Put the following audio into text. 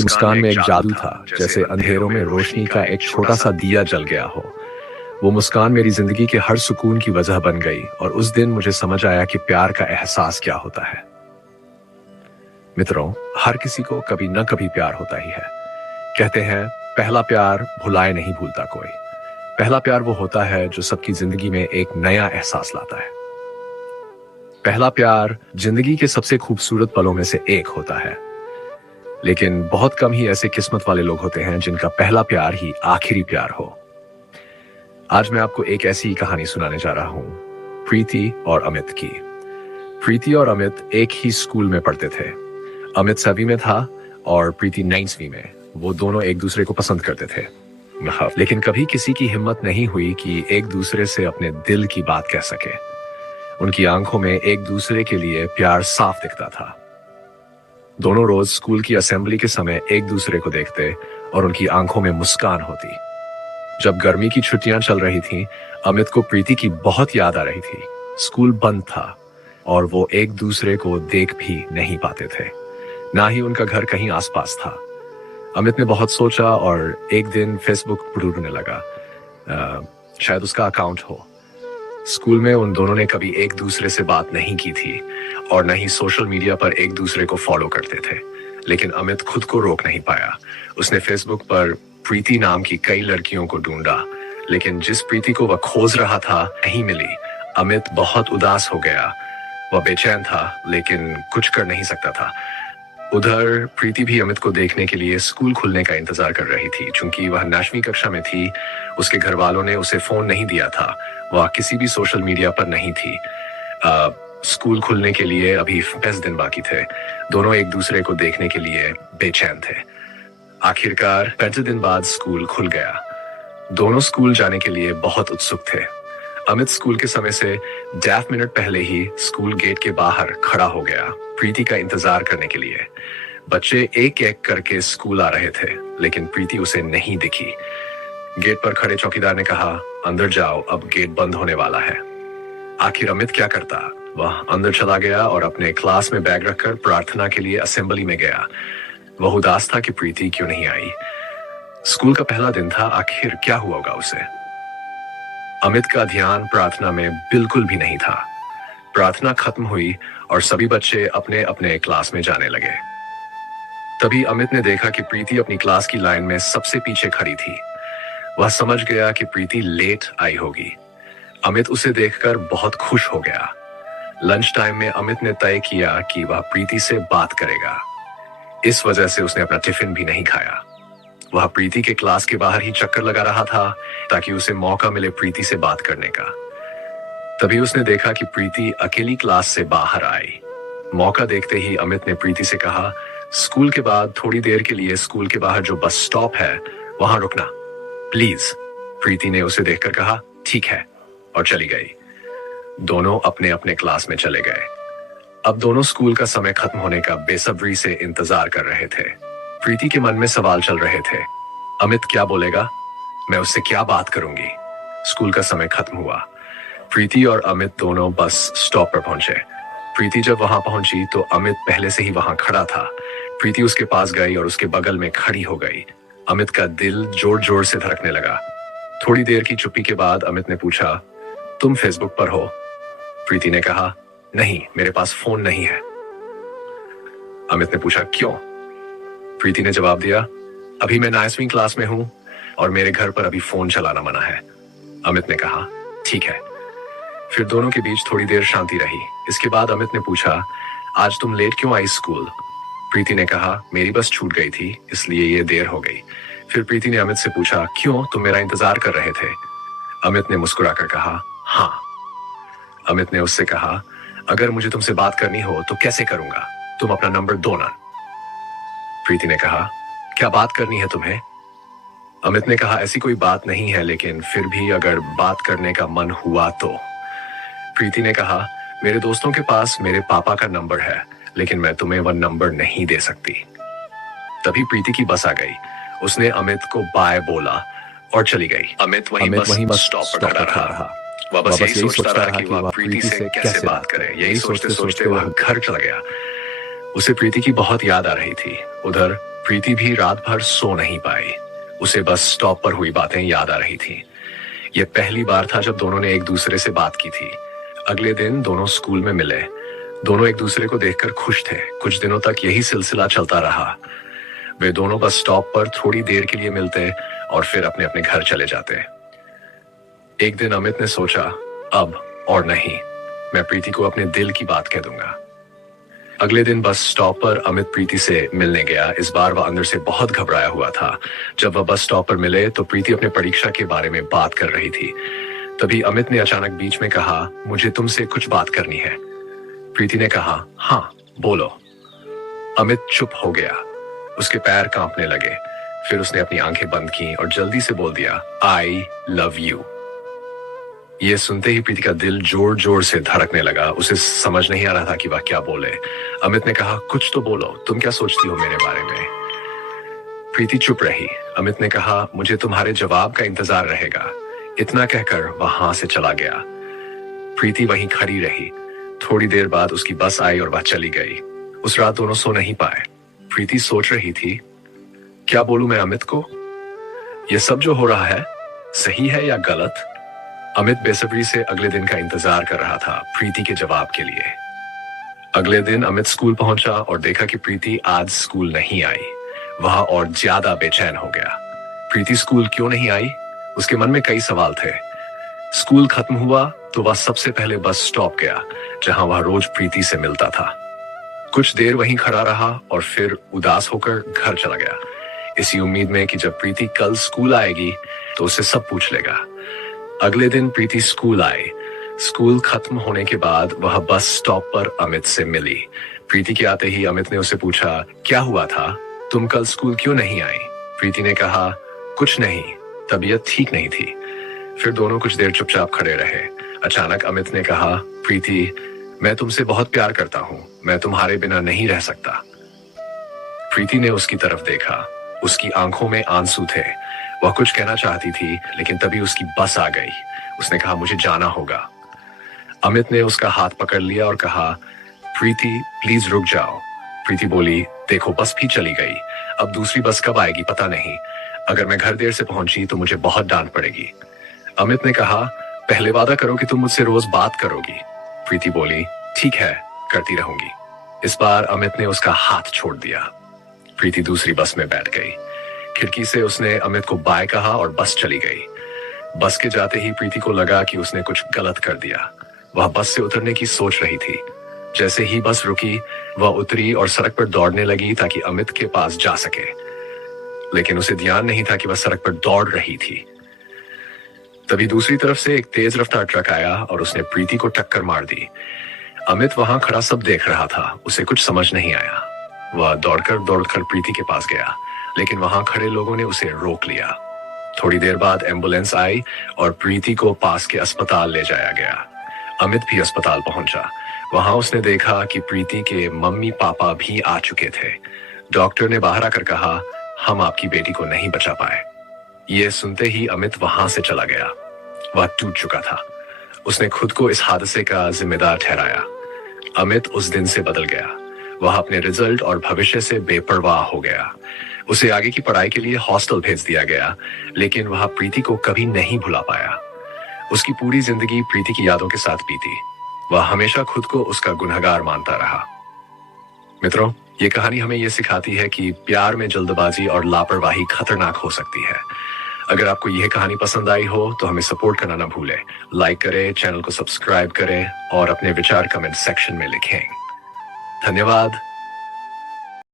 उसकी मुस्कान में एक जादू था, जैसे अंधेरों में रोशनी का एक छोटा सा दिया जल गया हो। वो मुस्कान मेरी जिंदगी के हर सुकून की वजह बन गई और उस दिन मुझे समझ आया कि प्यार का एहसास क्या होता है। मित्रों, हर किसी को कभी न कभी प्यार होता ही है। कहते हैं पहला प्यार भुलाए नहीं भूलता कोई। पहला प्यार वो होता है जो सबकी जिंदगी में एक नया एहसास लाता है। पहला प्यार जिंदगी के सबसे खूबसूरत पलों में से एक होता है, लेकिन बहुत कम ही ऐसे किस्मत वाले लोग होते हैं जिनका पहला प्यार ही आखिरी प्यार हो। आज मैं आपको एक ऐसी कहानी सुनाने जा रहा हूं, प्रीति और अमित की। प्रीति और अमित एक ही स्कूल में पढ़ते थे। अमित 7वीं में था और प्रीति 9वीं में। वो दोनों एक दूसरे को पसंद करते थे, लेकिन कभी किसी की हिम्मत नहीं हुई कि एक दूसरे से अपने दिल की बात कह सके। उनकी आंखों में एक दूसरे के लिए प्यार साफ दिखता था। दोनों रोज स्कूल की असेंबली के समय एक दूसरे को देखते और उनकी आंखों में मुस्कान होती। जब गर्मी की छुट्टियां चल रही थीं, अमित को प्रीति की बहुत याद आ रही थी। स्कूल बंद था और वो एक दूसरे को देख भी नहीं पाते थे, ना ही उनका घर कहीं आसपास था। अमित ने बहुत सोचा और एक दिन फेसबुक ढूंढने लगा। शायद उसका अकाउंट हो। स्कूल में उन दोनों ने कभी एक दूसरे से बात नहीं की थी और न ही सोशल मीडिया पर एक दूसरे को फॉलो करते थे, लेकिन अमित खुद को रोक नहीं पाया। उसने फेसबुक पर प्रीति नाम की कई लड़कियों को ढूंढा, लेकिन जिस प्रीति को वह खोज रहा था नहीं मिली। अमित बहुत उदास हो गया। वह बेचैन था, लेकिन कुछ कर नहीं सकता था। उधर प्रीति भी अमित को देखने के लिए स्कूल खुलने का इंतजार कर रही थी। चूंकि वह 9वीं कक्षा में थी, उसके घर वालों ने उसे फोन नहीं दिया था। वह किसी भी सोशल मीडिया पर नहीं थी। स्कूल खुलने के लिए अभी 10 दिन बाकी थे। दोनों एक दूसरे को देखने के लिए बेचैन थे। आखिरकार 5 दिन बाद स्कूल खुल गया। दोनों स्कूल जाने के लिए बहुत उत्सुक थे। अमित स्कूल के समय से 10 मिनट पहले ही स्कूल गेट के बाहर खड़ा हो गया, प्रीति का इंतजार करने के लिए। बच्चे एक एक करके स्कूल आ रहे थे, लेकिन प्रीति उसे नहीं दिखी। गेट पर खड़े चौकीदार ने कहा, अंदर जाओ, अब गेट बंद होने वाला है। आखिर अमित क्या करता? वह अंदर चला गया और अपने क्लास में बैग रखकर प्रार्थना के लिए असेंबली में गया। वह उदास था कि प्रीति क्यों नहीं आई। स्कूल का पहला दिन था, आखिर क्या हुआ होगा उसे। अमित का ध्यान प्रार्थना में बिल्कुल भी नहीं था। प्रार्थना खत्म हुई और सभी बच्चे अपने अपने क्लास में जाने लगे। तभी अमित ने देखा कि प्रीति अपनी क्लास की लाइन में सबसे पीछे खड़ी थी। वह समझ गया कि प्रीति लेट आई होगी। अमित उसे देखकर बहुत खुश हो गया। लंच टाइम में अमित ने तय किया कि वह प्रीति से बात करेगा। इस वजह से उसने अपना टिफिन भी नहीं खाया। वह प्रीति के क्लास के बाहर ही चक्कर लगा रहा था ताकि उसे मौका मिले प्रीति से बात करने का। तभी उसने देखा कि प्रीति अकेली क्लास से बाहर आई। मौका देखते ही अमित ने प्रीति से कहा, स्कूल के बाद थोड़ी देर के लिए स्कूल के बाहर जो बस स्टॉप है वहां रुकना प्लीज। प्रीति ने उसे देखकर कहा, ठीक है, और चली गई। दोनों अपने अपने क्लास में चले गए। अब दोनों स्कूल का समय खत्म होने का बेसब्री से इंतजार कर रहे थे। प्रीति के मन में सवाल चल रहे थे, अमित क्या बोलेगा, मैं उससे क्या बात करूंगी। स्कूल का समय खत्म हुआ। प्रीति और अमित दोनों बस स्टॉप पर पहुंचे। प्रीति जब वहां पहुंची तो अमित पहले से ही वहां खड़ा था। प्रीति उसके पास गई और उसके बगल में खड़ी हो गई। अमित का दिल जोर जोर से धड़कने लगा। थोड़ी देर की चुप्पी के बाद अमित ने पूछा, तुम फेसबुक पर हो? प्रीति ने कहा, नहीं, मेरे पास फोन नहीं है। अमित ने पूछा, क्यों? प्रीति ने जवाब दिया, अभी मैं 9वीं क्लास में हूं और मेरे घर पर अभी फोन चलाना मना है। अमित ने कहा, ठीक है। फिर दोनों के बीच थोड़ी देर शांति रही। इसके बाद अमित ने पूछा, आज तुम लेट क्यों आई स्कूल? प्रीति ने कहा, मेरी बस छूट गई थी, इसलिए ये देर हो गई। फिर प्रीति ने अमित से पूछा, क्यों, तुम मेरा इंतजार कर रहे थे? अमित ने मुस्कुराकर कहा, हाँ। अमित ने उससे कहा, अगर मुझे तुमसे बात करनी हो तो कैसे करूंगा? तुम अपना नंबर दो ना। प्रीति ने कहा, क्या बात करनी है तुम्हें? अमित ने कहा, ऐसी कोई बात नहीं है, लेकिन फिर भी अगर बात करने का मन हुआ तो। प्रीति ने कहा, मेरे दोस्तों के पास मेरे पापा का नंबर है, लेकिन मैं तुम्हें वह नंबर नहीं दे सकती। तभी प्रीति की बस आ गई। उसने अमित को बाय बोला और चली गई। अमित वहीं बस स्टॉप पर खड़ा रहा। वह बस यही सोचता रहा कि वह प्रीति से कैसे बात करे। यही सोचते सोचते वह घर चला गया। उसे प्रीति की बहुत याद आ रही थी। उधर प्रीति भी रात भर सो नहीं पाई। उसे बस स्टॉप पर हुई बातें याद आ रही थी। यह पहली बार था जब दोनों ने एक दूसरे से बात की थी। अगले दिन दोनों स्कूल में मिले। दोनों एक दूसरे को देखकर खुश थे। कुछ दिनों तक यही सिलसिला चलता रहा। वे दोनों बस स्टॉप पर थोड़ी देर के लिए मिलते और फिर अपने अपने घर चले जाते। एक दिन अमित ने सोचा, अब और नहीं, मैं प्रीति को अपने दिल की बात कह दूंगा। अगले दिन बस स्टॉप पर अमित प्रीति से मिलने गया। इस बार वह अंदर से बहुत घबराया हुआ था। जब वह बस स्टॉप पर मिले तो प्रीति अपने परीक्षा के बारे में बात कर रही थी। तभी अमित ने अचानक बीच में कहा, मुझे तुमसे कुछ बात करनी है। प्रीति ने कहा, हाँ बोलो। अमित चुप हो गया। उसके पैर कांपने लगे। फिर उसने अपनी आंखें बंद की और जल्दी से बोल दिया, आई लव यू। यह सुनते ही प्रीति का दिल जोर जोर से धड़कने लगा। उसे समझ नहीं आ रहा था कि वह क्या बोले। अमित ने कहा, कुछ तो बोलो, तुम क्या सोचती हो मेरे बारे में। प्रीति चुप रही। अमित ने कहा, मुझे तुम्हारे जवाब का इंतजार रहेगा। इतना कहकर वहां से चला गया। प्रीति वहीं खड़ी रही। थोड़ी देर बाद उसकी बस आई और वह चली गई। उस रात दोनों सो नहीं पाए। प्रीति सोच रही थी, क्या बोलूं मैं अमित को? यह सब जो हो रहा है सही है या गलत? अमित बेसब्री से अगले दिन का इंतजार कर रहा था प्रीति के जवाब के लिए। अगले दिन अमित स्कूल पहुंचा और देखा कि प्रीति आज स्कूल नहीं आई। वह और ज्यादा बेचैन हो गया। प्रीति स्कूल क्यों नहीं आई? उसके मन में कई सवाल थे। स्कूल खत्म हुआ तो वह सबसे पहले बस स्टॉप गया, जहां वह रोज प्रीति से मिलता था। कुछ देर वहीं खड़ा रहा और फिर उदास होकर घर चला गया, इसी उम्मीद में कि जब प्रीति कल स्कूल आएगी तो उसे सब पूछ लेगा। अगले दिन प्रीति स्कूल आई। स्कूल खत्म होने के बाद वह बस स्टॉप पर अमित से मिली। प्रीति के आते ही अमित ने उसे पूछा, क्या हुआ था? तुम कल स्कूल क्यों नहीं आई? प्रीति ने कहा, कुछ नहीं, तबीयत ठीक नहीं थी। फिर दोनों कुछ देर चुपचाप खड़े रहे। अचानक अमित ने कहा, प्रीति, मैं तुमसे बहुत प्यार करता हूं। मैं तुम्हारे बिना नहीं रह सकता। प्रीति ने उसकी तरफ देखा। उसकी आंखों में आंसू थे। वह कुछ कहना चाहती थी, लेकिन तभी उसकी बस आ गई। उसने कहा, मुझे जाना होगा। अमित ने उसका हाथ पकड़ लिया और कहा, प्रीति प्लीज रुक जाओ। प्रीति बोली, देखो बस भी चली गई। अब दूसरी बस कब आएगी पता नहीं। अगर मैं घर देर से पहुंची तो मुझे बहुत डांट पड़ेगी। अमित ने कहा, पहले वादा करो कि तुम मुझसे रोज बात करोगी। प्रीति बोली, ठीक है, करती रहूंगी। इस बार अमित ने उसका हाथ छोड़ दिया। प्रीति दूसरी बस में बैठ गई। खिड़की से उसने अमित को बाय कहा और बस चली गई। बस के जाते ही प्रीति को लगा कि उसने कुछ गलत कर दिया। वह बस से उतरने की सोच रही थी। जैसे ही बस रुकी, वह उतरी और सड़क पर दौड़ने लगी ताकि अमित के पास जा सके। लेकिन उसे ध्यान नहीं था कि वह सड़क पर दौड़ रही थी। तभी दूसरी तरफ से एक तेज रफ्तार ट्रक आया और उसने प्रीति को टक्कर मार दी। अमित वहां खड़ा सब देख रहा था। उसे कुछ समझ नहीं आया। वह दौड़कर प्रीति के पास गया, लेकिन वहां खड़े लोगों ने उसे रोक लिया। थोड़ी देर बाद एम्बुलेंस आई और प्रीति को पास के अस्पताल ले जाया गया। अमित भी अस्पताल पहुंचा। वहां उसने देखा कि प्रीति के मम्मी पापा भी आ चुके थे। डॉक्टर ने बाहर आकर कहा, हम आपकी बेटी को नहीं बचा पाए। यह सुनते ही अमित वहां से चला गया। वह टूट चुका था। उसने खुद को इस हादसे का जिम्मेदार ठहराया। अमित उस दिन से बदल गया। वह अपने रिजल्ट और भविष्य से बेपरवाह हो गया। उसे आगे की पढ़ाई के लिए हॉस्टल भेज दिया गया, लेकिन वह प्रीति को कभी नहीं भुला पाया। उसकी पूरी जिंदगी प्रीति की यादों के साथ बीती। वह हमेशा खुद को उसका गुनहगार मानता रहा। मित्रों, ये कहानी हमें यह सिखाती है कि प्यार में जल्दबाजी और लापरवाही खतरनाक हो सकती है। अगर आपको यह कहानी पसंद आई हो तो हमें सपोर्ट करना ना भूलें। लाइक करें, चैनल को सब्सक्राइब करें और अपने विचार कमेंट सेक्शन में लिखें। धन्यवाद।